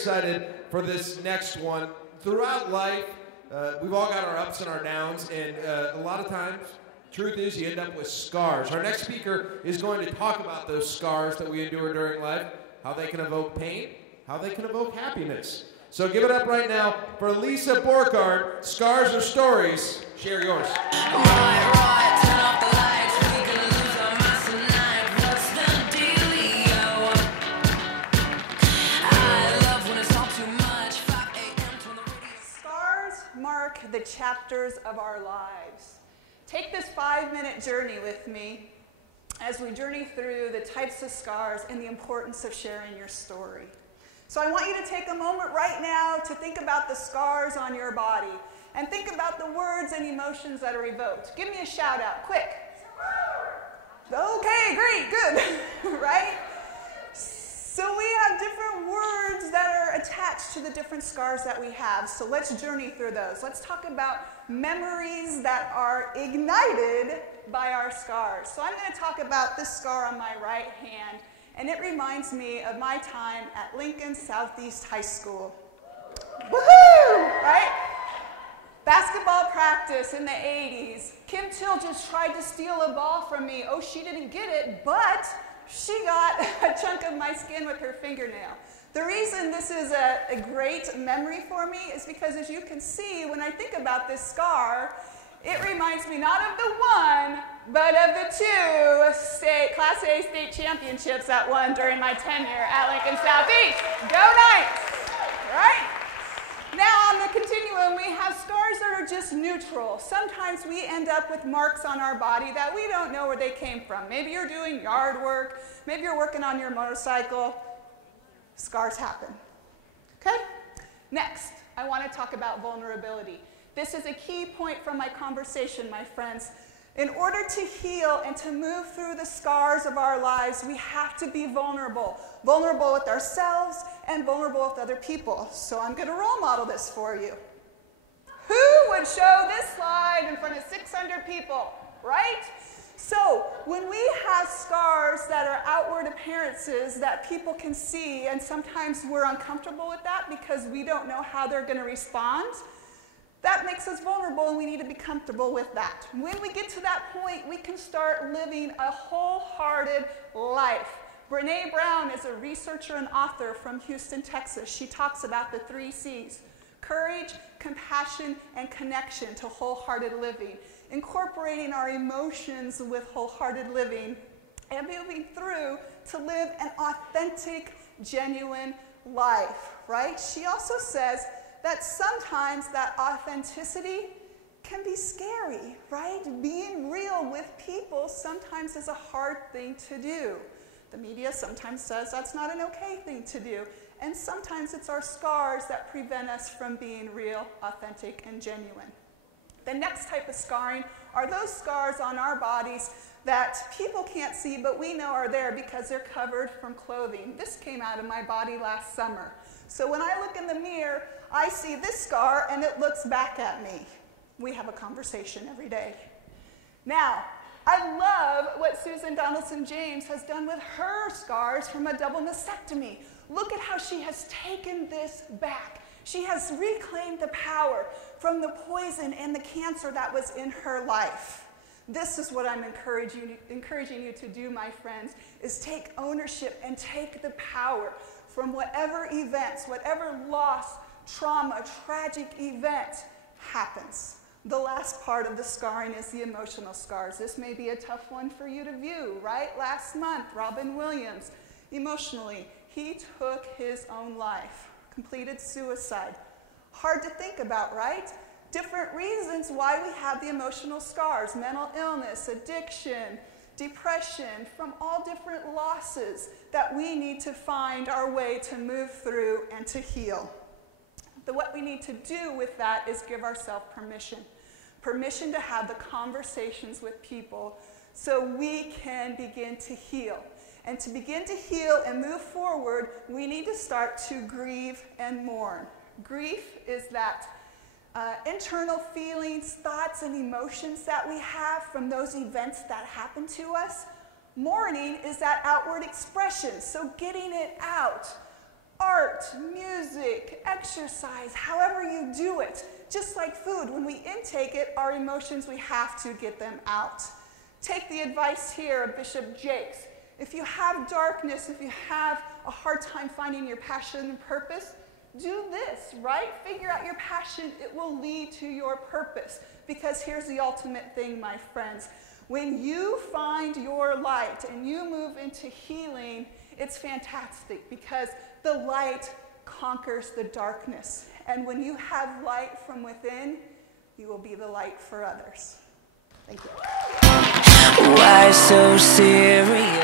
excited for this next one. Throughout life, we've all got our ups and our downs, and a lot of times, truth is you end up with scars. Our next speaker is going to talk about those scars that we endure during life, how they can evoke pain, how they can evoke happiness. So give it up right now for Lisa Borchardt. Scars or stories? Share yours. Right, turn off the lights. We can lose our minds tonight. What's the dealio? I love when it's all too much. 5 a.m. turn the radio. Scars mark the chapters of our lives. Take this 5-minute journey with me as we journey through the types of scars and the importance of sharing your story. So I want you to take a moment right now to think about the scars on your body and think about the words and emotions that are evoked. Give me a shout out, quick. Okay, great, good, right? So we have different words that are attached to the different scars that we have. So let's journey through those. Let's talk about memories that are ignited by our scars. So I'm going to talk about this scar on my right hand. And it reminds me of my time at Lincoln Southeast High School. Woohoo! Right? Basketball practice in the 80s. Kim Till just tried to steal a ball from me. Oh, she didn't get it, but she got a chunk of my skin with her fingernail. The reason this is a great memory for me is because, as you can see, when I think about this scar, it reminds me not of the one, but of the 2 Class A state championships that won during my tenure at Lincoln Southeast. Go Knights! Right? Now on the continuum, we have scars that are just neutral. Sometimes we end up with marks on our body that we don't know where they came from. Maybe you're doing yard work. Maybe you're working on your motorcycle. Scars happen. Okay? Next, I want to talk about vulnerability. This is a key point from my conversation, my friends. In order to heal and to move through the scars of our lives, we have to be vulnerable. Vulnerable with ourselves and vulnerable with other people. So I'm going to role model this for you. Who would show this slide in front of 600 people, right? So when we have scars that are outward appearances that people can see, and sometimes we're uncomfortable with that because we don't know how they're going to respond, that makes us vulnerable, and we need to be comfortable with that. When we get to that point, we can start living a wholehearted life. Brene Brown is a researcher and author from Houston, Texas. She talks about the 3 C's: courage, compassion, and connection to wholehearted living, incorporating our emotions with wholehearted living, and moving through to live an authentic, genuine life, right? She also says that sometimes that authenticity can be scary, right? Being real with people sometimes is a hard thing to do. The media sometimes says that's not an okay thing to do. And sometimes it's our scars that prevent us from being real, authentic, and genuine. The next type of scarring are those scars on our bodies that people can't see, but we know are there because they're covered from clothing. This came out of my body last summer. So when I look in the mirror, I see this scar and it looks back at me. We have a conversation every day. Now, I love what Susan Donaldson James has done with her scars from a double mastectomy. Look at how she has taken this back. She has reclaimed the power from the poison and the cancer that was in her life. This is what I'm encouraging you to do, my friends, is take ownership and take the power from whatever events, whatever loss, trauma, tragic event happens. The last part of the scarring is the emotional scars. This may be a tough one for you to view, right? Last month, Robin Williams, emotionally, he took his own life, completed suicide. Hard to think about, right? Different reasons why we have the emotional scars: mental illness, addiction, depression, from all different losses that we need to find our way to move through and to heal. What we need to do with that is give ourselves permission. Permission to have the conversations with people so we can begin to heal. And to begin to heal and move forward, we need to start to grieve and mourn. Grief is that internal feelings, thoughts, and emotions that we have from those events that happen to us. Mourning is that outward expression, so getting it out. art, music, exercise, however you do it. Just like food, when we intake it, our emotions, we have to get them out. Take the advice here of Bishop Jakes. If you have darkness, if you have a hard time finding your passion and purpose, do this, right? Figure out your passion. It will lead to your purpose. Because here's the ultimate thing, my friends. When you find your light and you move into healing, it's fantastic because the light conquers the darkness. And when you have light from within, you will be the light for others. Thank you. Why so serious?